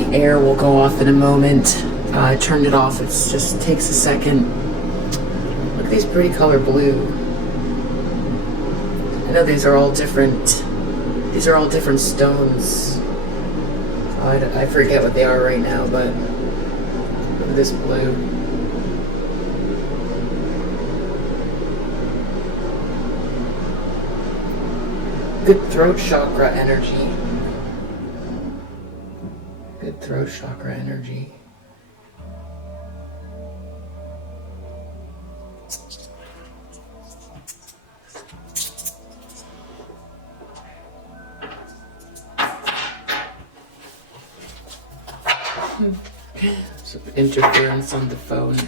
The air will go off in a moment. I turned it off. It just takes a second. Look at these pretty color blue. I know these are all different. These are all different stones. I forget what they are right now, but look at this blue. Good throat chakra energy. Good throat chakra energy. Some interference on the phone.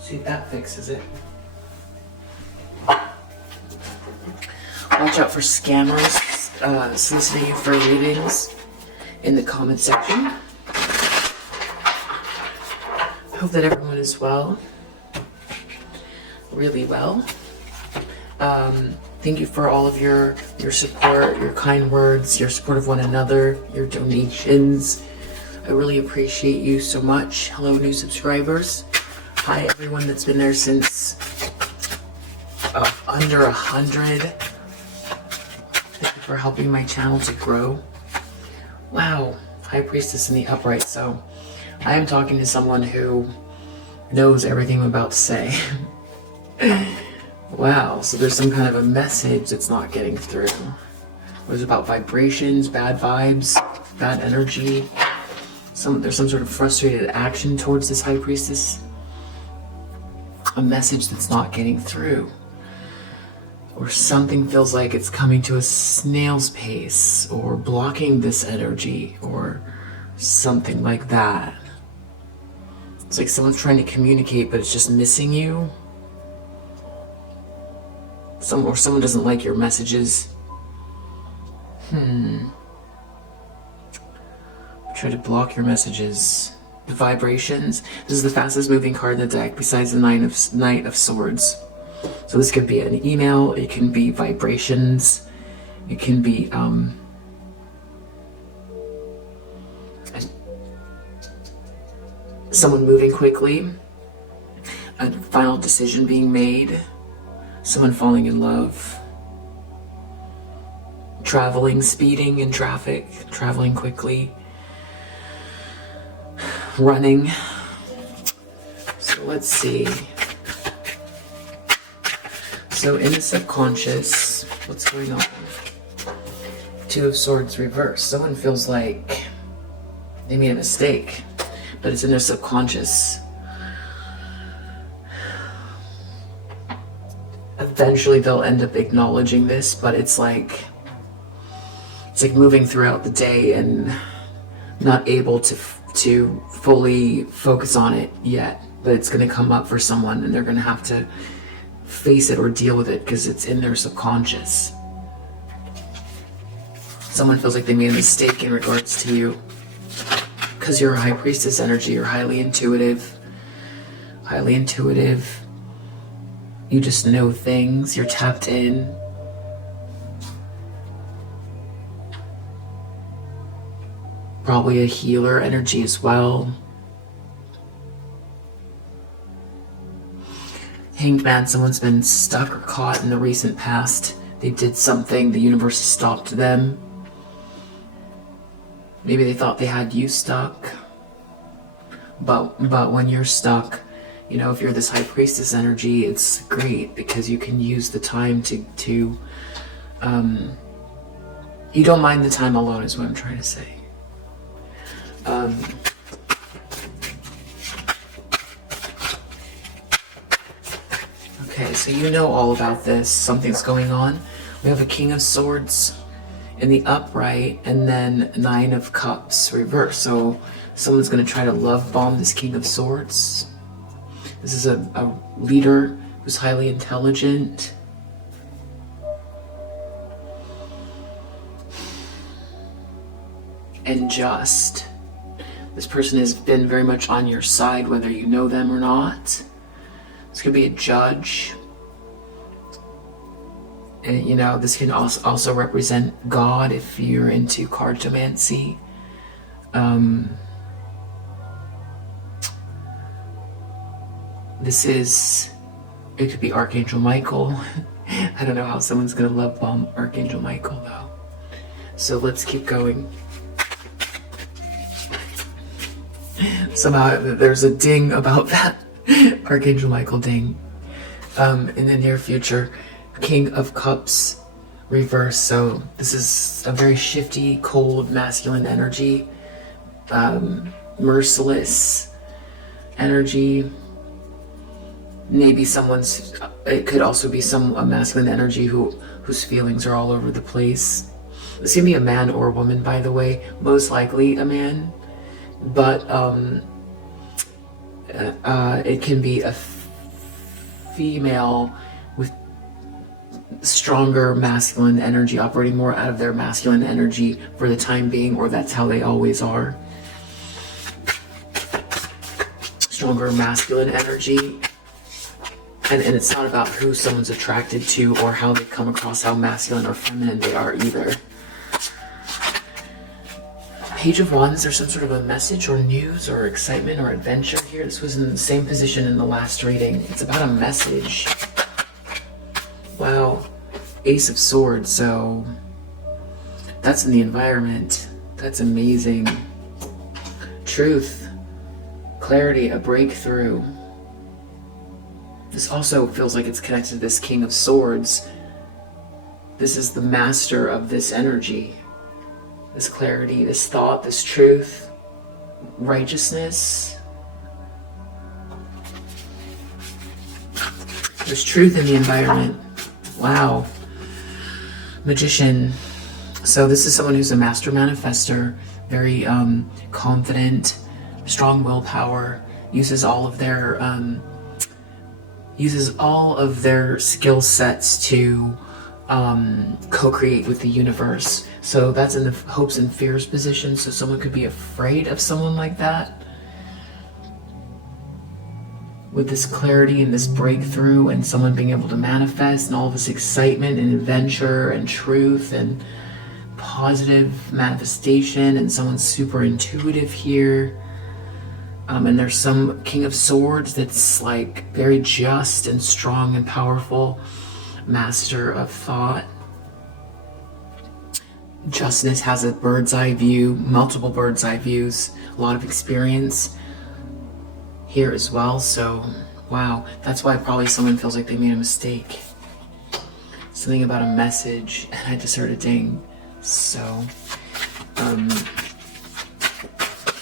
See if that fixes it. Watch out for scammers soliciting you for readings in the comment section. I hope that everyone is well. Really well. Thank you for all of your support, your kind words, your support of one another, your donations. I really appreciate you so much. Hello, new subscribers. Hi, everyone that's been there since under 100. Thank you for helping my channel to grow. Wow, High Priestess in the upright. So I am talking to someone who knows everything I'm about to say. Wow, so there's some kind of a message that's not getting through. It was about vibrations, bad vibes, bad energy. There's some sort of frustrated action towards this High Priestess. A message that's not getting through, or something feels like it's coming to a snail's pace, or blocking this energy, or something like that. It's like someone's trying to communicate, but it's just missing you. Or someone doesn't like your messages. Try to block your messages. The vibrations. This is the fastest moving card in the deck besides the Knight of Swords. So this could be an email, it can be vibrations, it can be someone moving quickly, a final decision being made, someone falling in love, traveling, speeding in traffic, traveling quickly, running. So let's see. So in the subconscious, what's going on? Two of Swords reverse. Someone feels like they made a mistake, but it's in their subconscious. Eventually they'll end up acknowledging this, but it's like moving throughout the day and not able to fully focus on it yet, but it's going to come up for someone and they're going to have to face it or deal with it because it's in their subconscious. Someone feels like they made a mistake in regards to you because you're a High Priestess energy. You're highly intuitive. You just know things. You're tapped in. Probably a healer energy as well. Hanged Man, someone's been stuck or caught in the recent past. They did something, the universe stopped them. Maybe they thought they had you stuck. But when you're stuck, you know, if you're this High Priestess energy, it's great because you can use the time to you don't mind the time alone is what I'm trying to say. Okay, so you know all about this. Something's going on. We have a King of Swords in the upright and then Nine of Cups reverse. So someone's going to try to love bomb this King of Swords. This is a leader who's highly intelligent. And just. This person has been very much on your side, whether you know them or not. This could be a judge. And, you know, this can also represent God if you're into cartomancy. It could be Archangel Michael. I don't know how someone's gonna love bomb Archangel Michael though. So let's keep going. Somehow there's a ding about that. Archangel Michael ding. In the near future, King of Cups reverse. So this is a very shifty, cold, masculine energy. Merciless energy. Maybe it could also be a masculine energy whose feelings are all over the place. This can be a man or a woman, by the way. Most likely a man. But it can be a female with stronger masculine energy, operating more out of their masculine energy for the time being, or that's how they always are. Stronger masculine energy. And it's not about who someone's attracted to or how they come across, how masculine or feminine they are either. Page of Wands, there's some sort of a message or news or excitement or adventure here. This was in the same position in the last reading. It's about a message. Wow. Ace of Swords, so that's in the environment. That's amazing. Truth. Clarity, a breakthrough. This also feels like it's connected to this King of Swords. This is the master of this energy. This clarity, this thought, this truth, righteousness. There's truth in the environment. Wow. Magician. So this is someone who's a master manifester, very confident, strong willpower, uses all of their skill sets to co-create with the universe. So that's in the hopes and fears position. So someone could be afraid of someone like that. With this clarity and this breakthrough and someone being able to manifest and all this excitement and adventure and truth and positive manifestation, and someone's super intuitive here. And there's some King of Swords that's like very just and strong and powerful. Master of thought. Justness has a bird's eye view, multiple bird's eye views, a lot of experience here as well. So, wow, that's why probably someone feels like they made a mistake. Something about a message, and I just heard a ding. So,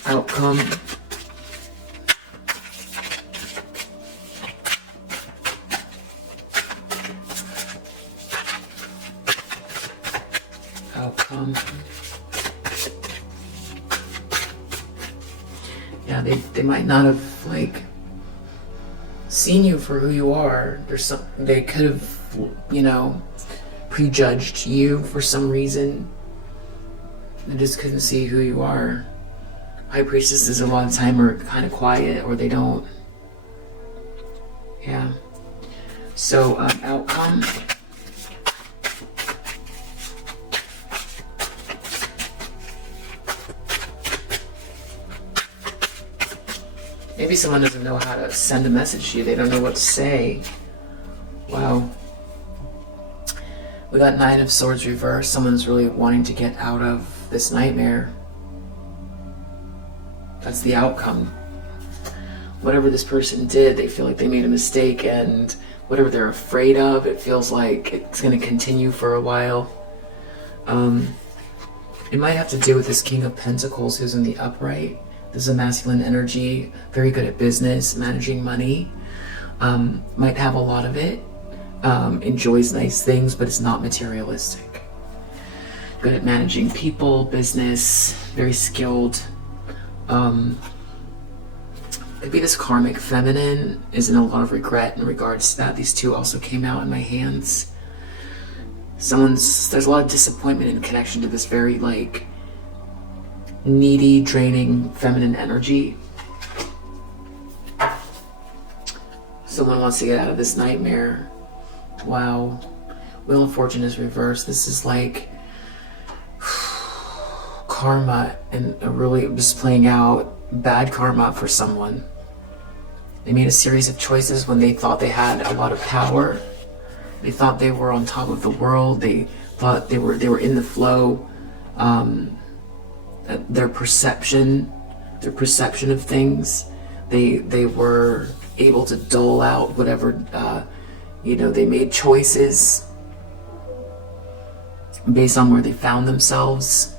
outcome. Yeah, they might not have like seen you for who you are. They could have, prejudged you for some reason. They just couldn't see who you are. High priestesses a lot of time are kind of quiet, or they don't. Yeah. So outcome. Maybe someone doesn't know how to send a message to you. They don't know what to say. Wow. We got Nine of Swords reversed. Someone's really wanting to get out of this nightmare. That's the outcome. Whatever this person did, they feel like they made a mistake, and whatever they're afraid of, it feels like it's going to continue for a while. It might have to do with this King of Pentacles who's in the upright. This is a masculine energy, very good at business, managing money, might have a lot of it, enjoys nice things, but it's not materialistic. Good at managing people, business, very skilled. Could be this karmic feminine is in a lot of regret in regards to that. These two also came out in my hands. There's a lot of disappointment in connection to this very like needy, draining feminine energy. Someone wants to get out of this nightmare. Wow. Wheel of Fortune is reversed. This is like karma, and really just playing out bad karma for someone. They made a series of choices when they thought they had a lot of power. They thought they were on top of the world. They thought they were in the flow. Their perception of things, they were able to dole out whatever, they made choices based on where they found themselves.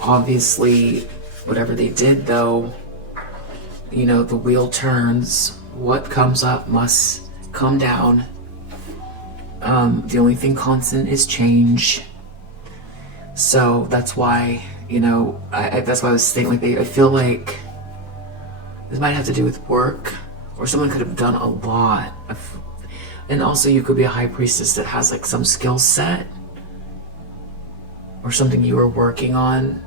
Obviously, whatever they did though, the wheel turns. What comes up must come down. The only thing constant is change. So that's why, that's why I was saying, like, I feel like this might have to do with work, or someone could have done a lot of, and also you could be a high priestess that has like some skill set or something you were working on.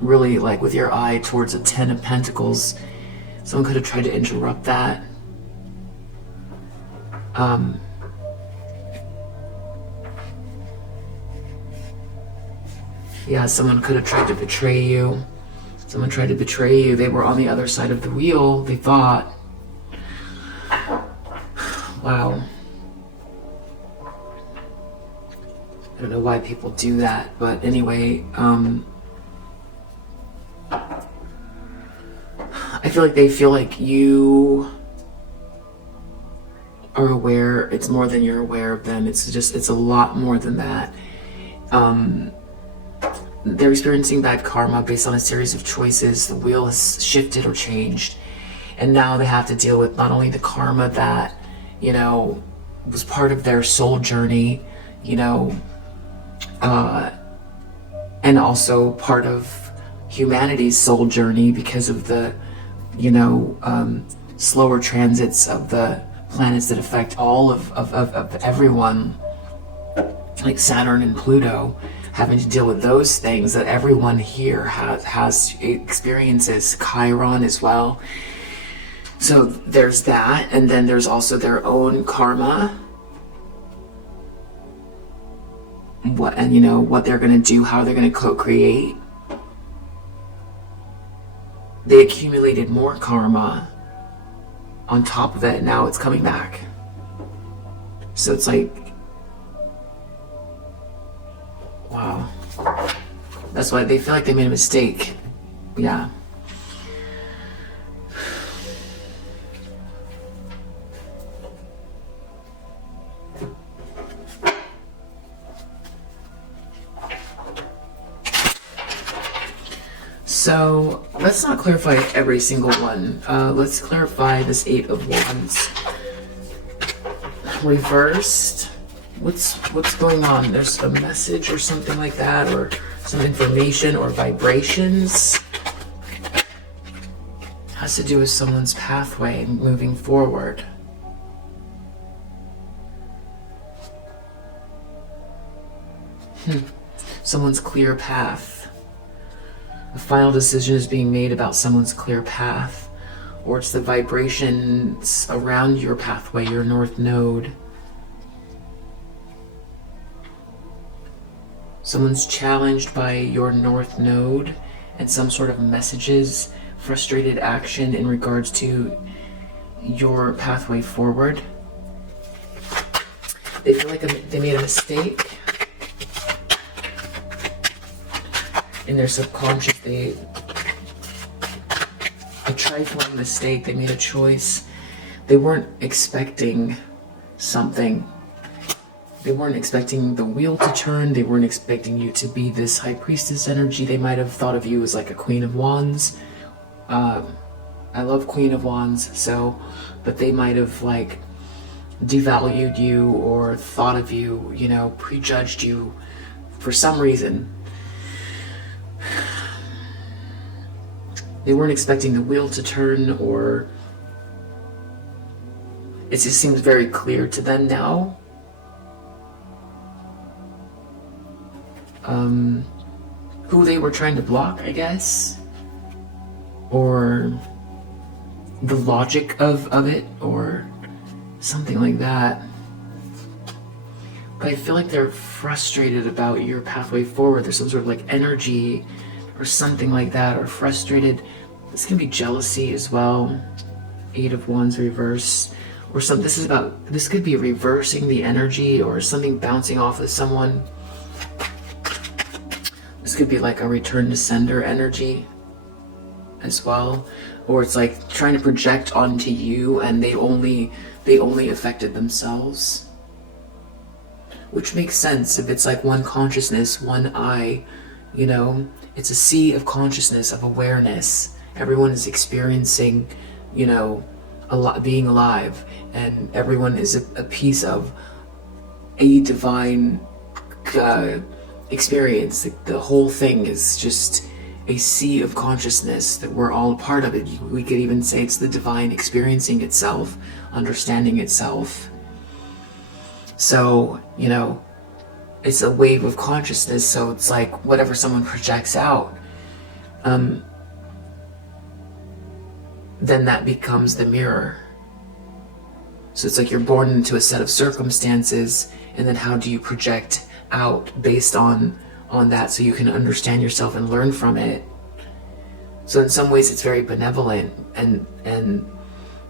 Really, like with your eye towards a 10 of Pentacles, someone could have tried to interrupt that. Yeah, someone could have tried to betray you. Someone tried to betray you. They were on the other side of the wheel, they thought. Wow. I don't know why people do that, but anyway, I feel like they feel like you are aware. It's more than you're aware of them. It's a lot more than that. They're experiencing bad karma based on a series of choices. The wheel has shifted or changed, and now they have to deal with not only the karma that, was part of their soul journey, and also part of humanity's soul journey because of the, slower transits of the planets that affect all of everyone, like Saturn and Pluto, having to deal with those things that everyone here has experiences, Chiron as well. So there's that, and then there's also their own karma. What they're gonna do, how they're gonna co-create. They accumulated more karma on top of it, and now it's coming back. So it's like, wow. That's why they feel like they made a mistake. Yeah. So let's not clarify every single one. Let's clarify this 8 of Wands. Reversed. What's going on? There's a message or something like that, or some information or vibrations. Has to do with someone's pathway moving forward. Someone's clear path. A final decision is being made about someone's clear path, or it's the vibrations around your pathway, your north node. Someone's challenged by your north node and some sort of messages, frustrated action in regards to your pathway forward. They feel like they made a mistake. In their subconscious, a trifling mistake. They made a choice. They weren't expecting something. They weren't expecting the wheel to turn. They weren't expecting you to be this high priestess energy. They might have thought of you as like a Queen of Wands. I love Queen of Wands, but they might have like devalued you or thought of you, prejudged you for some reason, they weren't expecting the wheel to turn, or it just seems very clear to them now. Who they were trying to block, I guess, or the logic of it, or something like that. But I feel like they're frustrated about your pathway forward. There's some sort of like energy or something like that, or frustrated. This can be jealousy as well. 8 of Wands reverse, or some. This could be reversing the energy, or something bouncing off of someone. This could be like a return to sender energy as well, or it's like trying to project onto you, and they only affected themselves, which makes sense if it's like one consciousness, one I. You know, it's a sea of consciousness, of awareness. Everyone is experiencing, you know, being alive, and everyone is a piece of a divine experience. The whole thing is just a sea of consciousness that we're all a part of it. We could even say it's the divine experiencing itself, understanding itself. So, you know, it's a wave of consciousness, so it's like whatever someone projects out, then that becomes the mirror. So it's like you're born into a set of circumstances, and then how do you project out based on that, so you can understand yourself and learn from it. So in some ways it's very benevolent, and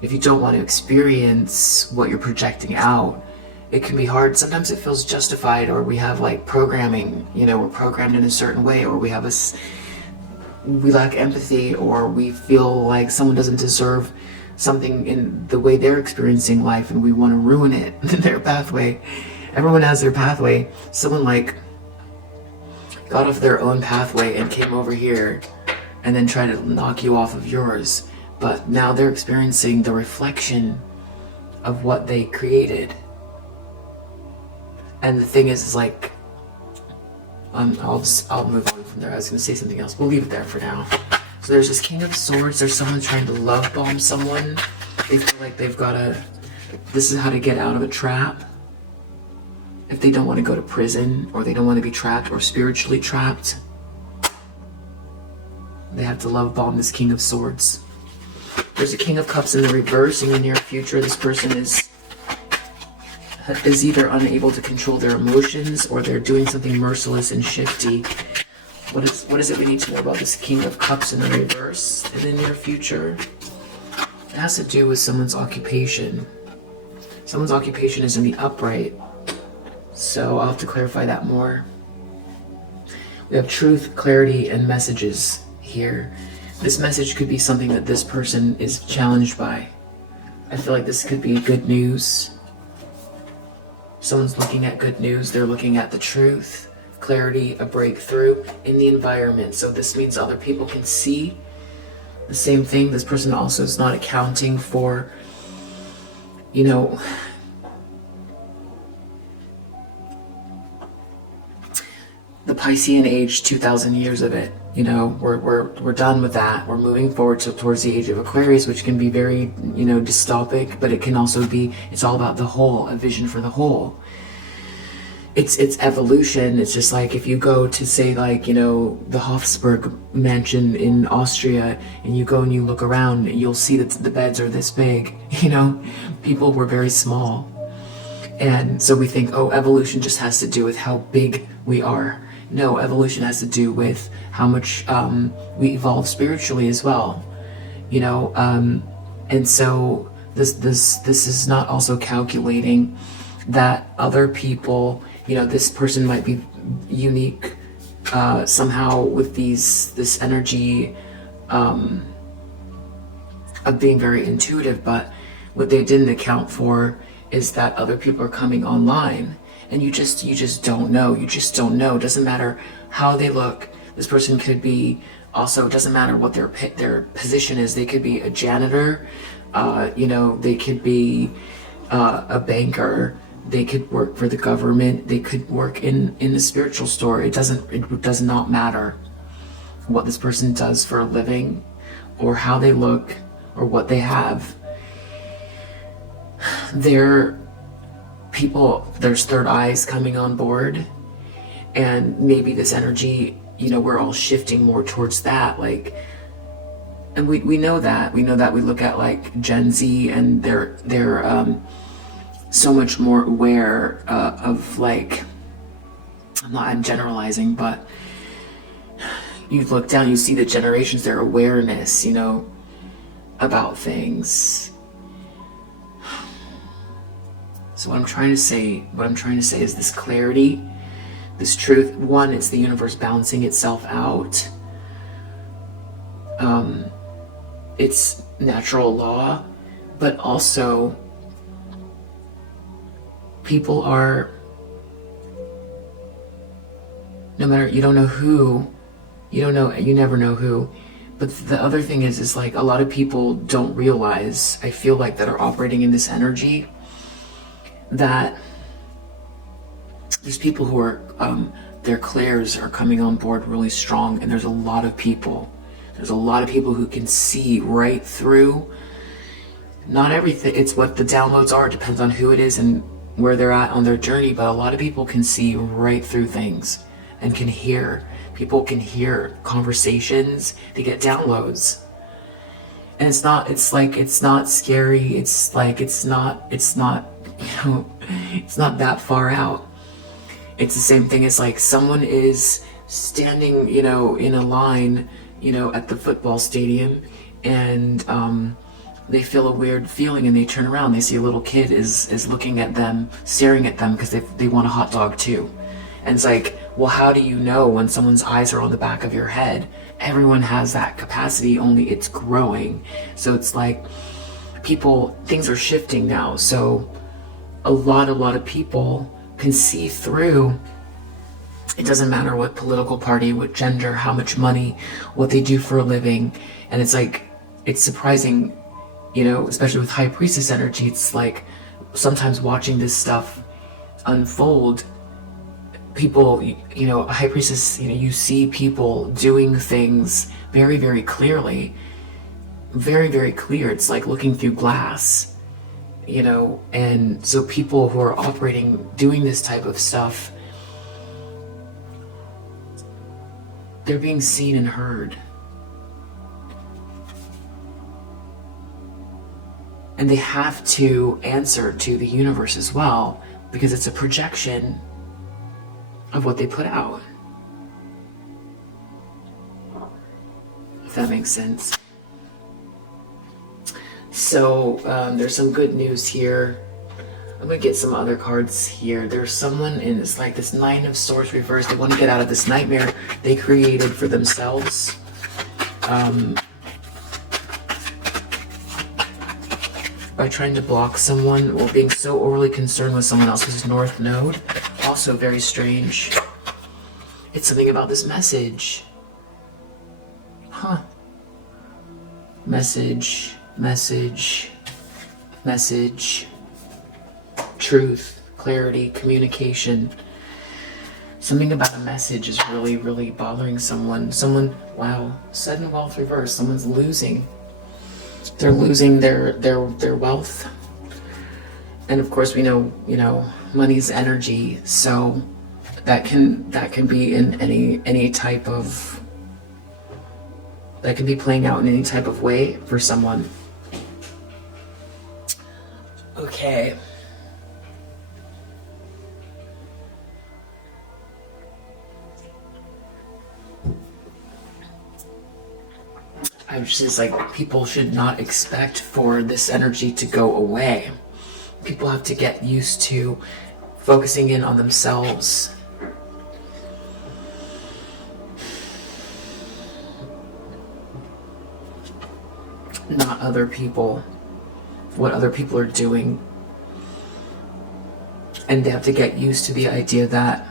if you don't want to experience what you're projecting out, it can be hard. Sometimes it feels justified, or we have like programming, you know, we're programmed in a certain way, or we lack empathy, or we feel like someone doesn't deserve something in the way they're experiencing life, and we want to ruin it, their pathway. Everyone has their pathway. Someone like got off their own pathway and came over here and then tried to knock you off of yours, but now they're experiencing the reflection of what they created. And the thing is like, I'll move on from there. I was going to say something else. We'll leave it there for now. So there's this King of Swords. There's someone trying to love bomb someone. They feel like they've got this is how to get out of a trap. If they don't want to go to prison, or they don't want to be trapped or spiritually trapped, they have to love bomb this King of Swords. There's a King of Cups in the reverse. In the near future, this person is either unable to control their emotions, or they're doing something merciless and shifty. What is it we need to know about this King of Cups in the reverse in the near future? It has to do with someone's occupation. Someone's occupation is in the upright, so I'll have to clarify that more. We have truth, clarity, and messages here. This message could be something that this person is challenged by. I feel like this could be good news. Someone's looking at good news. They're looking at the truth, clarity, a breakthrough in the environment. So this means other people can see the same thing. This person also is not accounting for, you know, the Piscean age, 2,000 years of it. You know, we're done with that. We're moving forward towards the age of Aquarius, which can be very, you know, dystopic, but it can also be, it's all about the whole, a vision for the whole. It's evolution. It's just like if you go to, say, like, you know, the Hofsburg mansion in Austria, and you go and you look around, you'll see that the beds are this big. You know, people were very small. And so we think, oh, evolution just has to do with how big we are. No, evolution has to do with how much we evolve spiritually as well. You know, and so this is not also calculating that other people, you know, this person might be unique somehow with this energy of being very intuitive, but what they didn't account for is that other people are coming online, and you just don't know. You just don't know. It doesn't matter how they look. This person could be also, it doesn't matter what their position is. They could be a janitor, you know, they could be a banker, They could work for the government. They could work in a spiritual store. It does not matter what this person does for a living, or how they look, or what they have. They're people, there's third eyes coming on board, and maybe this energy, we're all shifting more towards that, like, and we know that. We look at like Gen Z, and they're so much more aware of, like, I'm generalizing, but you look down, you see the generations, their awareness, about things. So what I'm trying to say is this clarity, this truth. One, it's the universe balancing itself out. It's natural law, but also people are, no matter, you don't know who, you never know who. But the other thing is like, a lot of people don't realize, I feel like, that are operating in this energy, that there's people who are, their clairs are coming on board really strong, and there's a lot of people who can see right through, not everything, it's what the downloads are, it depends on who it is and where they're at on their journey, but a lot of people can see right through things, and people can hear conversations, they get downloads. And it's not scary, it's not that far out. It's the same thing as, like, someone is standing, in a line, at the football stadium, and they feel a weird feeling, and they turn around, they see a little kid is looking at them, staring at them, because they want a hot dog too. And it's like, well, how do you know when someone's eyes are on the back of your head? Everyone has that capacity, only it's growing. So it's like, things are shifting now. So a lot of people can see through. It doesn't matter what political party, what gender, how much money, what they do for a living. And it's like, it's surprising, especially with High Priestess energy. It's like, sometimes watching this stuff unfold, people, High Priestess, you see people doing things very, very clearly, very, very clear. It's like looking through glass, and so people who are operating, doing this type of stuff, they're being seen and heard. And they have to answer to the universe as well, because it's a projection of what they put out. If that makes sense. So there's some good news here. I'm gonna get some other cards here. There's someone in this, like, this Nine of Swords reversed. They want to get out of this nightmare they created for themselves. By trying to block someone, or being so overly concerned with someone else's North Node. Also very strange. It's something about this message. Huh. Message. Truth, clarity, communication. Something about a message is really, really bothering someone. Wow, sudden wealth reverse. Someone's losing. They're losing their wealth. And of course we know, money's energy, so that can be in any type of, that can be playing out in any type of way for someone. Okay. I'm just like, people should not expect for this energy to go away. People have to get used to focusing in on themselves. Not other people, what other people are doing. And they have to get used to the idea that,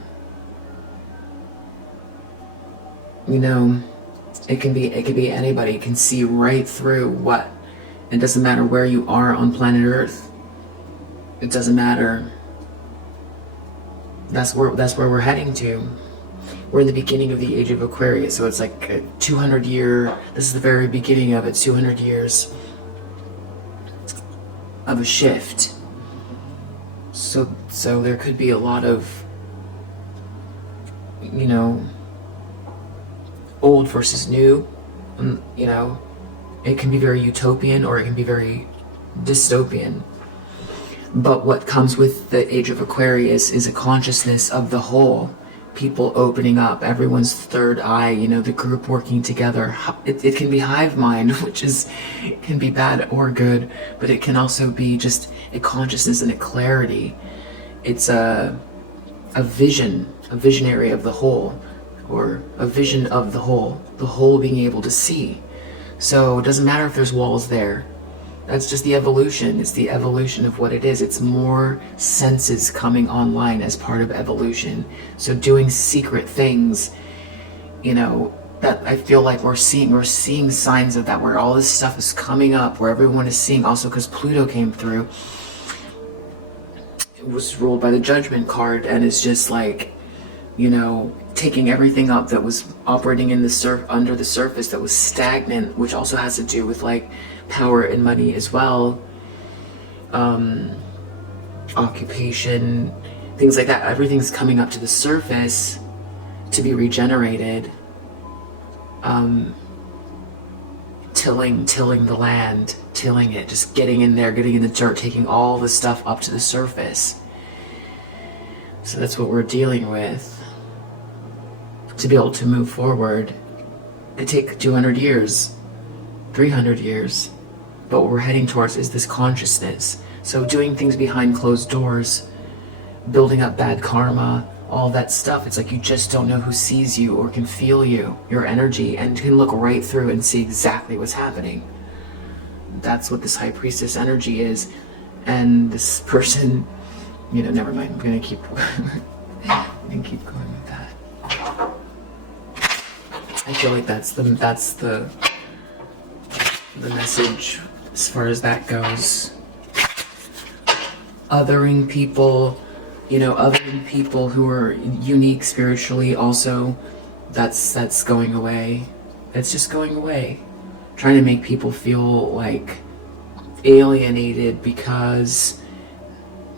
it can be anybody can see right through what. It doesn't matter where you are on planet Earth. It doesn't matter. That's where we're heading to. We're in the beginning of the age of Aquarius, so it's like a 200-year. This is the very beginning of it. 200 years of a shift. So there could be a lot of, you know, old versus new. You know, it can be very utopian or it can be very dystopian. But what comes with the age of Aquarius is a consciousness of the whole. People opening up, everyone's third eye, you know, the group working together. It can be hive mind, which can be bad or good, but it can also be just a consciousness and a clarity. It's a visionary of the whole, or a vision of the whole being able to see. So it doesn't matter if there's walls there. That's just the evolution. It's the evolution of what it is. It's more senses coming online as part of evolution. So doing secret things, you know, that I feel like we're seeing signs of that, where all this stuff is coming up, where everyone is seeing, also because Pluto came through. It was ruled by the Judgment card, and it's just like, you know, taking everything up that was operating in the under the surface, that was stagnant, which also has to do with like power and money as well, occupation, things like that. Everything's coming up to the surface to be regenerated. Tilling the land, tilling it, just getting in there, getting in the dirt, taking all the stuff up to the surface. So that's what we're dealing with. To be able to move forward, it take 200 years, 300 years. But what we're heading towards is this consciousness. So doing things behind closed doors, building up bad karma, all that stuff, it's like you just don't know who sees you or can feel you, your energy, and can look right through and see exactly what's happening. That's what this High Priestess energy is. And this person, you know, never mind, I'm gonna keep going with that. I feel like that's the message as far as that goes. Othering people, you know, othering people who are unique spiritually also, that's going away. It's just going away. Trying to make people feel like alienated because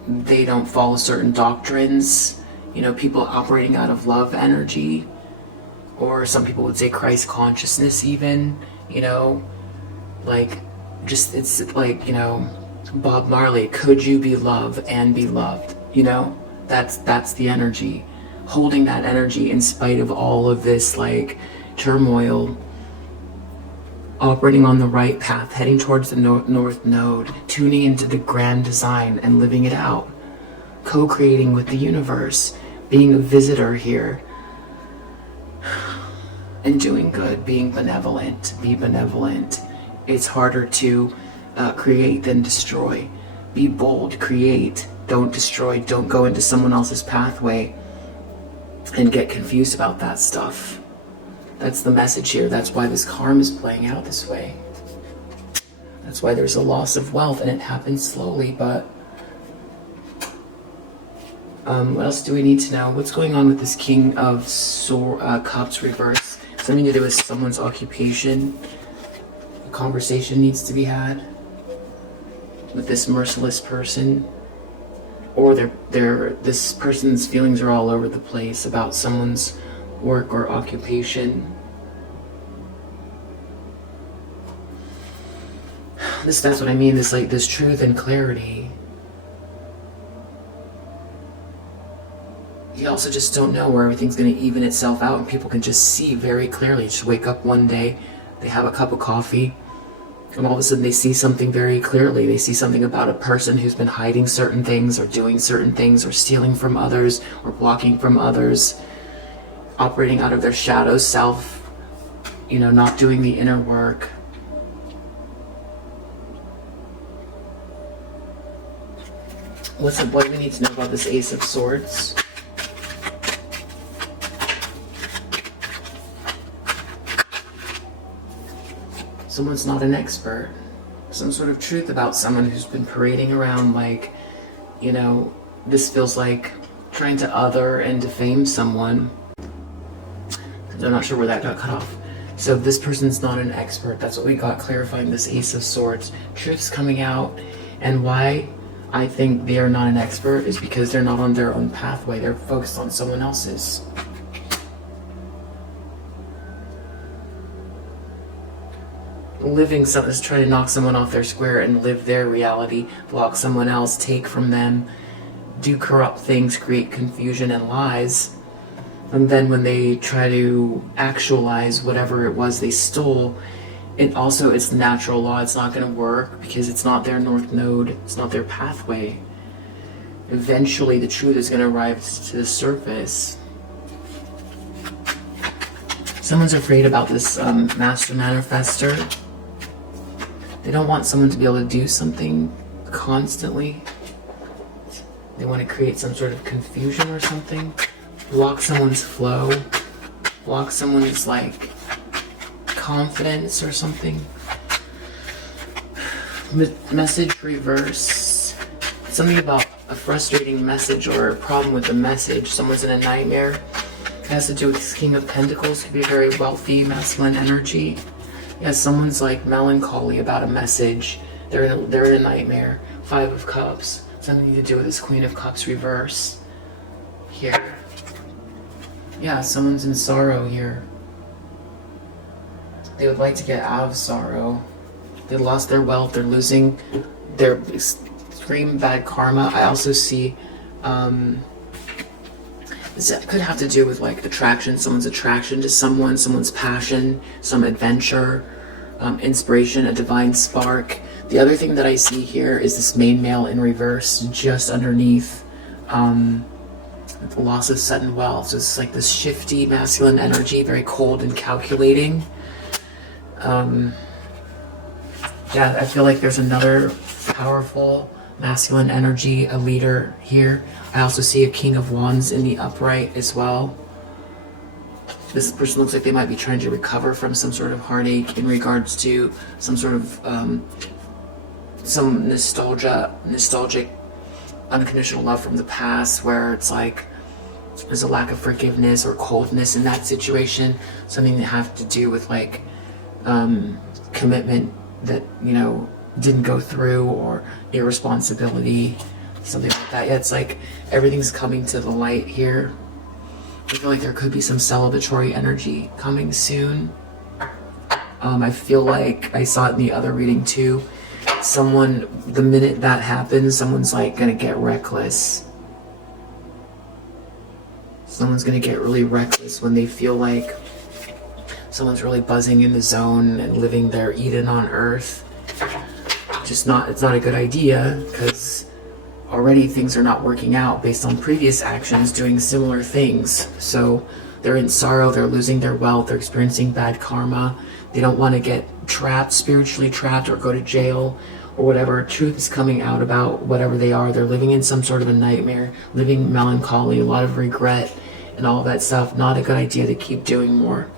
they don't follow certain doctrines. You know, people operating out of love energy, or some people would say Christ consciousness even, you know, like, just, it's like, you know, Bob Marley, could you be love and be loved? You know, that's the energy. Holding that energy in spite of all of this, like, turmoil. Operating on the right path, heading towards the north node, tuning into the grand design and living it out. Co-creating with the universe, being a visitor here. And doing good, being benevolent, be benevolent. It's harder to create than destroy. Be bold, create, don't destroy, don't go into someone else's pathway and get confused about that stuff. That's the message here. That's why this karma is playing out this way. That's why there's a loss of wealth, and it happens slowly, but what else do we need to know? What's going on with this King of Cups reverse? Something to do with someone's occupation. A conversation needs to be had with this merciless person, or this person's feelings are all over the place about someone's work or occupation. That's what I mean. This truth and clarity. You also just don't know where everything's going to even itself out, and people can just see very clearly. Just wake up one day, they have a cup of coffee, and all of a sudden they see something very clearly. They see something about a person who's been hiding certain things, or doing certain things, or stealing from others, or blocking from others, operating out of their shadow self, you know, not doing the inner work. What do we need to know about this Ace of Swords? Someone's not an expert. Some sort of truth about someone who's been parading around like, you know, this feels like trying to other and defame someone. I'm not sure where that got cut off. So this person's not an expert. That's what we got clarifying this Ace of Swords. Truth's coming out, and why I think they are not an expert is because they're not on their own pathway. They're focused on someone else's. Living something is trying to knock someone off their square and live their reality, block someone else, take from them, do corrupt things, create confusion and lies. And then when they try to actualize whatever it was they stole, it's natural law. It's not going to work because it's not their north node. It's not their pathway. Eventually the truth is going to arrive to the surface. Someone's afraid about this master manifester. They don't want someone to be able to do something constantly. They want to create some sort of confusion or something. Block someone's flow. Block someone's like confidence or something. Message reverse. Something about a frustrating message or a problem with the message. Someone's in a nightmare. It has to do with this King of Pentacles. Could be a very wealthy masculine energy. Yeah, someone's like melancholy about a message. They're in a nightmare. 5 of Cups. Something to do with this Queen of Cups reverse. Here. Yeah, someone's in sorrow here. They would like to get out of sorrow. They lost their wealth. They're losing their extreme bad karma. I also see this could have to do with like attraction, someone's attraction to someone, someone's passion, some adventure, inspiration, a divine spark. The other thing that I see here is this main male in reverse, just underneath the loss of sudden wealth. So it's like this shifty masculine energy, very cold and calculating. Yeah, I feel like there's another powerful masculine energy, a leader here. I also see a King of Wands in the upright as well. This person looks like they might be trying to recover from some sort of heartache in regards to some sort of some nostalgic unconditional love from the past, where it's like there's a lack of forgiveness or coldness in that situation. Something that have to do with like commitment that, you know, didn't go through, or irresponsibility, something like that. Yeah, it's like everything's coming to the light here. I feel like there could be some celebratory energy coming soon. I feel like I saw it in the other reading too. Someone, the minute that happens, someone's like gonna get reckless. Someone's gonna get really reckless when they feel like someone's really buzzing in the zone and living their Eden on earth. It's not a good idea, because already things are not working out based on previous actions doing similar things. So they're in sorrow, they're losing their wealth, they're experiencing bad karma. They don't want to get trapped, spiritually trapped, or go to jail or whatever. Truth is coming out about whatever they are. They're living in some sort of a nightmare, living melancholy, a lot of regret and all that stuff. Not a good idea to keep doing more.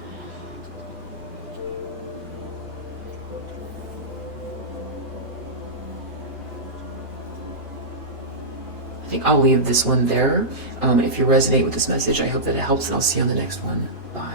I think I'll leave this one there. If you resonate with this message, I hope that it helps, and I'll see you on the next one. Bye.